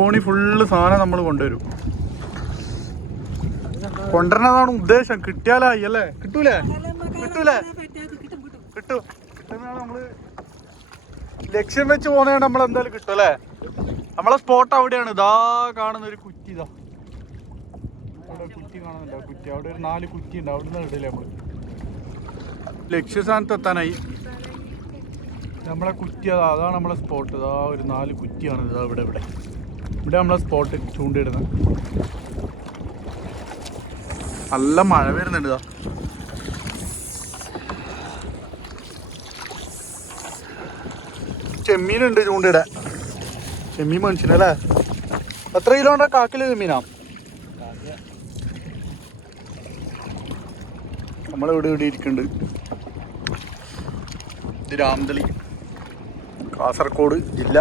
തോണി ഫുള്ള് സാധനം നമ്മൾ കൊണ്ടുവരും. കൊണ്ടുവരണതാണ് ഉദ്ദേശം. കിട്ടിയാലായി അല്ലേ? കിട്ടൂലേ? കിട്ടൂലേ? കിട്ടും. കിട്ടുന്നതാണ് നമ്മൾ ലക്ഷ്യം വെച്ച് പോകുന്നതാണ് നമ്മൾ എന്തായാലും കിട്ടും അല്ലേ? നമ്മളെ സ്പോട്ട് അവിടെയാണ്. ഇതാ കാണുന്ന ഒരു കുറ്റി ഇതാ. കുറ്റി കാണുന്നുണ്ടോ. കുറ്റി. അവിടെ ഒരു നാല് കുറ്റി ഉണ്ട്. അവിടെ നിന്ന് ഇടില്ലേ നമ്മൾ ലക്ഷ്യസ്ഥാനത്ത് എത്താനായി. നമ്മളെ കുറ്റി അതാ. അതാണ് നമ്മളെ സ്പോട്ട് ഇതാ ഒരു നാല് കുറ്റിയാണ്. ഇതാ ഇവിടെ ഇവിടെ. ഇവിടെ നമ്മളെ സ്പോട്ട് ചൂണ്ടിടുന്നത് നല്ല മഴ വരുന്നുണ്ട് ചെമ്മീനുണ്ട് ചൂണ്ടിടാൻ ചെമ്മീൻ മനുഷ്യനല്ലേ എത്ര കിലോ ഉണ്ടാ കാക്കിൽ ചെമ്മീനാ? നമ്മളിവിടെ ഇവിടെ ഇരിക്കുന്നുണ്ട്. ഇത് രാമതളി കാസർഗോഡ് ജില്ല.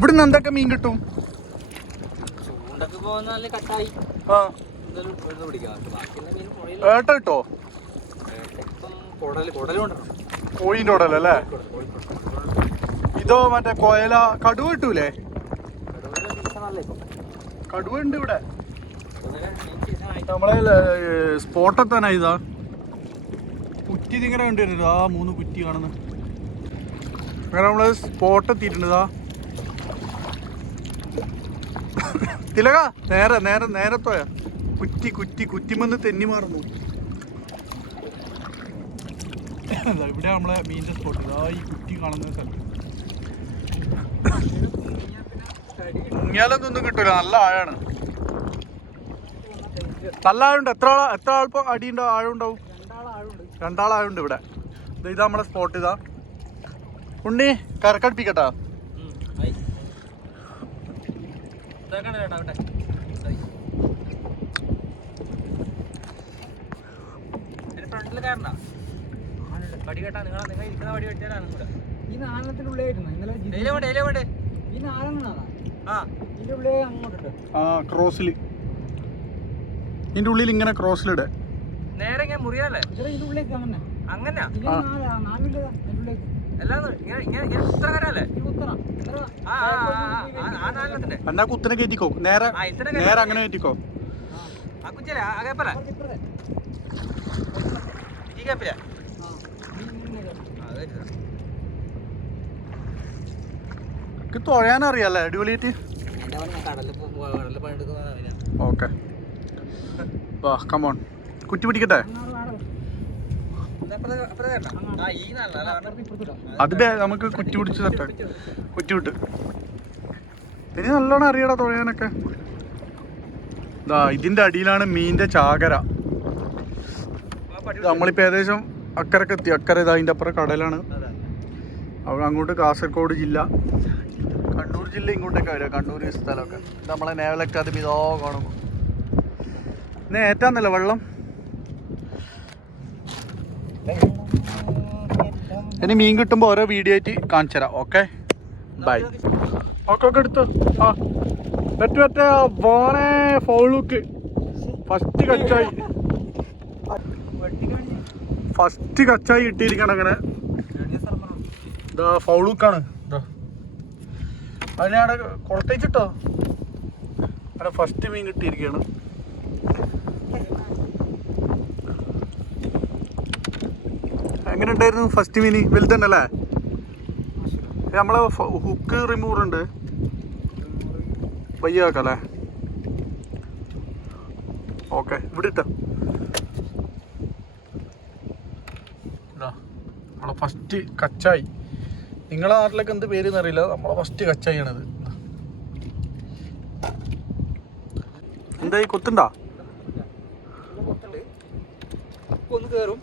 ഇവിടുന്ന് എന്തൊക്കെ മീൻ കിട്ടും? ഏട്ട കിട്ടോ? കോഴിന്റെ ഉടല അല്ലേ? ഇതോ മറ്റേ കോയല കടുവ കിട്ടൂലേ? കടുവ ഉണ്ട് ഇവിടെ. നമ്മളെ സ്പോട്ടെത്താനാ ഇതാ? കുറ്റി ഇതിങ്ങനെ കണ്ടിരുന്നു ആ മൂന്ന് കുറ്റി കാണുന്നു. അങ്ങനെ നമ്മൾ സ്പോട്ടെത്തിയിട്ടുണ്ട് ഇതാ. തിലക നേരെ നേരെ നേരത്തോയാ കുറ്റി കുറ്റി കുറ്റിമെന്ന് തെന്നി മാറുന്നു. ഇവിടെ നമ്മളെ മീനിന്റെ സ്പോട്ട് ഇതാ ഈ കുറ്റി കാണുന്ന സ്ഥലം. മുങ്ങിയാലൊന്നും കിട്ടൂല. നല്ല ആഴാണ്. നല്ല ആഴുണ്ട് എത്ര ആളാ എത്ര ആൾപ്പോ അടിയുണ്ടോ? ആഴുണ്ടാവും രണ്ടാളാഴുണ്ട് ഇവിടെ. ഇതാ നമ്മളെ സ്പോട്ട് ഇതാ. ഉണ്ണി കരക്കടുപ്പിക്കട്ടാ. ഫ്രണ്ടിൽ കയറണ്ട പടി കേട്ടാ നിങ്ങൾ നിങ്ങൾ ഇരിക്കുന്ന പടി വെച്ചാലാണ് ഈ നാലെണ്ണത്തിനുള്ളിലായിരുന്നു ഇന്നലെ ഡെയിലി വേണ്ടേ ഡെയിലി വേണ്ടേ ഈ നാലെണ്ണാണ്? ആ. ഇതിന്റെ ഉള്ളിൽ അങ്ങോട്ടുണ്ട് ആ ക്രോസിൽ ഇതിന്റെ ഉള്ളിൽ ഇങ്ങനെ ക്രോസിലിടെ. നേരെ ഇങ്ങനെ മുറിയാലേ ഇതിന്റെ ഉള്ളിലേക്ക് അങ്ങനെ? അങ്ങനെയാ ഇതിലെ ആ. നാലാ നാലില്ലതാ അതിന്റെ ഉള്ളിലേക്ക് എന്നാ കുത്തിനെ കയറ്റിക്കോ നേരെ നേരെ അങ്ങനെ കയറ്റിക്കോ. എനിക്ക് തുഴയാനറിയാല്ലേ അടിപൊളിയായിട്ട്. ഓക്കെ കമോൺ കുറ്റി പിടിക്കട്ടെ അങ്ങാറ് ആടെ വെച്ചു. ഇത് അപ്പുറത്തെ- അപ്പുറത്തെ കേട്ടോ? ആ, ഈ നല്ല അല്ല, കാരണം അപ്പുറത്ത് ഇപ്പുറത്ത് ഇടാം. അത് ബേ- നമുക്ക് കുറ്റി പിടിച്ച് തട്ടെ കുറ്റി വിട്ട്. ഇനി നല്ലോണം അറിയടാ തുഴയാനൊക്കെ. ഇതാ ഇതിന്റെ അടിയിലാണ് മീനിന്റെ ചാകര. നമ്മളിപ്പോ ഏകദേശം അക്കരക്ക് എത്തി. അക്കര ഇതാ അതിന്റെ അപ്പുറം കടലാണ്. അങ്ങോട്ട് കാസർഗോഡ് ജില്ല. കണ്ണൂർ ജില്ല ഇങ്ങോട്ടേക്ക് വരിക. കണ്ണൂർ സ്ഥലമൊക്കെ. നമ്മളെ നേവൽ അക്കാദമി ഇതോ കാണുമ്പോൾ ഇന്ന് ഏറ്റാന്നല്ലോ വെള്ളം? ഇനി മീൻ കിട്ടുമ്പോൾ ഓരോ വീഡിയോ ആയിട്ട് കാണിച്ചു തരാം. ഓക്കെ ബൈ ഓക്കെ ഓക്കെ എടുത്തു. ആ. പറ്റ പറ്റ പോണേ ഫോളുക്ക് ഫസ്റ്റ് കച്ചായി. ഫസ്റ്റ് കച്ചായി ഇട്ടിരിക്കണം അങ്ങനെ ഇതാ ഫൗളൂക്കാണ് ഇതാ. അതിനെ അവിടെ കൊടുത്തേച്ചിട്ടോ അവിടെ ഫസ്റ്റ് മീൻ കിട്ടിയിരിക്കുകയാണ്. എങ്ങനെ ഉണ്ടായിരുന്നു ഫസ്റ്റ് മീൻ വലുതുണ്ടല്ലേ നമ്മളെ ഹുക്ക് റിമൂവർ ഉണ്ട്. വയ്യാക്കല്ലേ ഓക്കെ ഇവിടെ ഇട്ട. നമ്മളെ ഫസ്റ്റ് കച്ചായി. നിങ്ങളെ നാട്ടിലൊക്കെ എന്ത് പേര് എന്നറിയില്ല. നമ്മളെ ഫസ്റ്റ് കച്ചായിയാണിത്. എന്തായി? കൊത്തുണ്ടാ? ഒന്ന് കേറും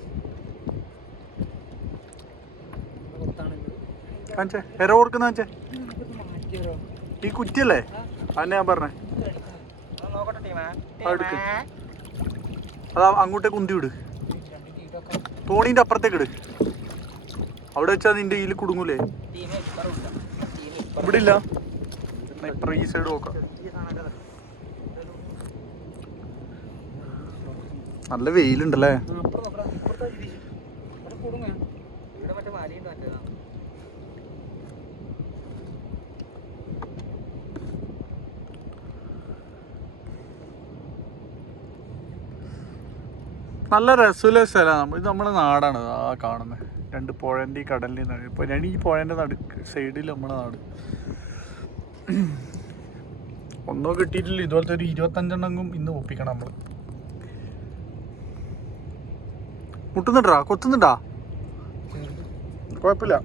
ഇത് കൊത്താണിത്. കാണിച്ചേ എര ഓർക്കുന്ന കാണിച്ചേ? ഈ കുറ്റിയല്ലേ? അന്നെ ഞാൻ പറഞ്ഞേ. അതാ അങ്ങോട്ടേക്ക് ഉന്തി വിട്. തോണീന്റെ തോണീന്റെ അപ്പുറത്തേക്ക് ഇട്. അവിടെ വെച്ചാൽ നിന്റെ ഇതിൽ കുടുങ്ങൂലേ. ഇവിടെ ഇല്ല. ഇപ്പുറം ഈ സൈഡ് നോക്കാം. നല്ല വെയിലുണ്ടല്ലേ അപ്പുറം അപ്പുറം ഇപ്പുറത്തെ ഇരി. അവിടെ കൊടുങ്ങ ഇവിടെ മറ്റേ മലയുണ്ട് മറ്റേതാ നല്ല രസമുള്ള സ്ഥലമാണ് ഇത് നമ്മുടെ നാടാണ്. ആ കാണുന്നത് രണ്ട് പുഴന്റെ ഈ കടലിന്റെ നാട് ഇപ്പോൾ ഞാൻ ഈ പുഴന്റെ നടുക്ക് സൈഡിൽ നമ്മുടെ നാട്. ഒന്നോ കിട്ടിയിട്ടില്ല. ഇതുപോലത്തെ ഒരു ഇരുപത്തഞ്ചെണ്ണെങ്കിലും ഇന്ന് ഒപ്പിക്കണം നമ്മൾ മുട്ടുന്നുണ്ടാ? കൊത്തുന്നുണ്ടാ? കുഴപ്പമില്ല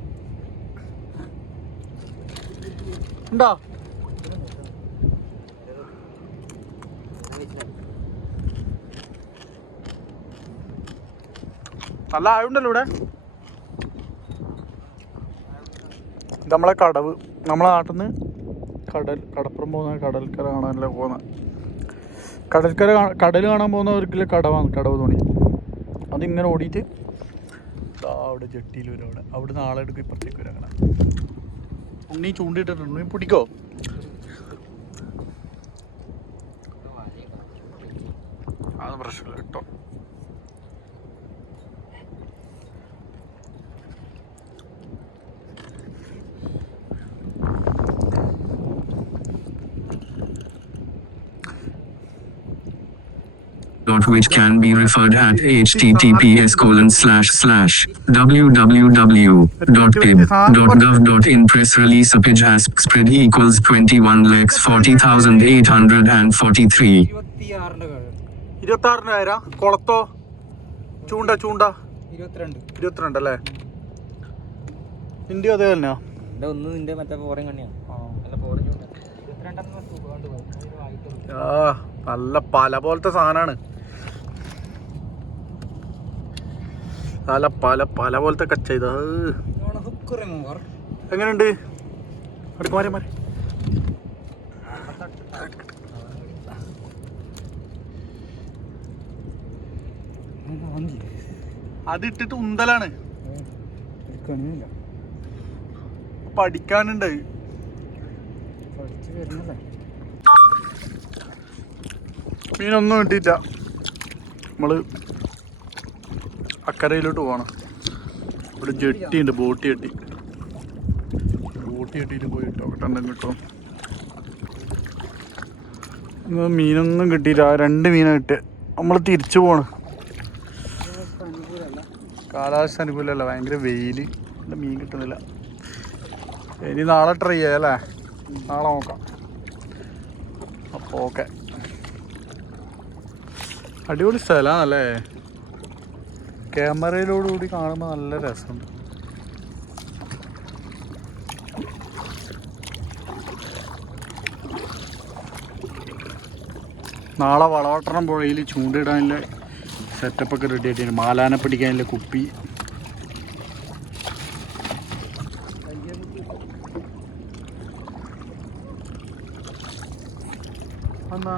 ഉണ്ടാ? നല്ല ആയുണ്ടല്ലോ ഇവിടെ. നമ്മളെ കടവ്. നമ്മളെ നാട്ടിൽ നിന്ന് കടൽ കടപ്പുറം പോകുന്ന കടൽക്കര കാണാനല്ല പോകുന്നത് കടൽക്കര കടൽ കാണാൻ പോകുന്നവർക്കില്ല കടവാണ് കടവ് തോണി. അതിങ്ങനെ ഓടിയിട്ട് അവിടെ ജെട്ടിയിൽ വരും അവിടെ. അവിടെ നാളെ എടുക്കും ഇപ്പുറത്തേക്ക് വരും അങ്ങനെ. ഉണ്ണി ചൂണ്ടിട്ടിട്ടുണ്ട്. ഉണ്ണി പിടിക്കോ? അത് പ്രശ്നമില്ല. Dot which can be referred at https colon slash slash www dot pib dot gov dot in press release page has spread equals 21 lakhs 40,843 ഇരുപത്തിയാറിന്റെ കഴിവ് ഇരുപത്തി ആറിനായിരം കുളത്തോ? ചൂണ്ട ചൂണ്ട? ഇരുപത്തിരണ്ട്. ഇരുപത്തിരണ്ട് അല്ലേ? ഇന്ത്യ അതേ തന്നെയാ? എന്റെ ഒന്ന് നിന്റെ മറ്റേ പോറയും കണ്ണിയാണ് അല്ല പോറയും ചൂണ്ട. ഇരുപത്തിരണ്ടെന്ന് സുഖമായിട്ട് പോയി. അതിന് വായിക്കുള്ളൂ ആ നല്ല പല പോലത്തെ സാധനമാണ് നല്ല പല പല പോലത്തെ കച്ച ഇത് എങ്ങനെയുണ്ട് അടുക്ക് മാറി മാറി. അതിട്ടിട്ട് ഉന്തലാണ്. പഠിക്കാനുണ്ട്. മീനൊന്നും കിട്ടിയില്ല നമ്മൾ അക്കരയിലോട്ട് പോകണം. ഇവിടെ ജെട്ടിയുണ്ട് ബോട്ട് ജെട്ടി. ബോട്ട് ജെട്ടിയിൽ പോയി നോക്കട്ടെ എന്തെങ്കിലും കിട്ടും മീനൊന്നും കിട്ടിയില്ല. രണ്ട് മീനാണ് കിട്ടിയത് നമ്മൾ തിരിച്ചു അനുകൂലമല്ല കാലാവസ്ഥ അനുകൂലമല്ല ഭയങ്കര ഇവിടെ മീൻ കിട്ടുന്നില്ല. ഇനി നാളെ ട്രൈ ചെയ്യാം അല്ലേ? നാളെ നോക്കാം. അപ്പോൾ ഓക്കെ അടിപൊളി സ്ഥലമാണല്ലേ? ക്യാമറയിലോടുകൂടി കാണുമ്പോൾ നല്ല രസമുണ്ട് നാളെ വളവട്ടണം പുഴയിൽ ചൂണ്ടിടാനുള്ള സെറ്റപ്പൊക്കെ റെഡി ആയിട്ടുണ്ട്. മാലാനെ പിടിക്കാനുള്ള കുപ്പി. എന്നാ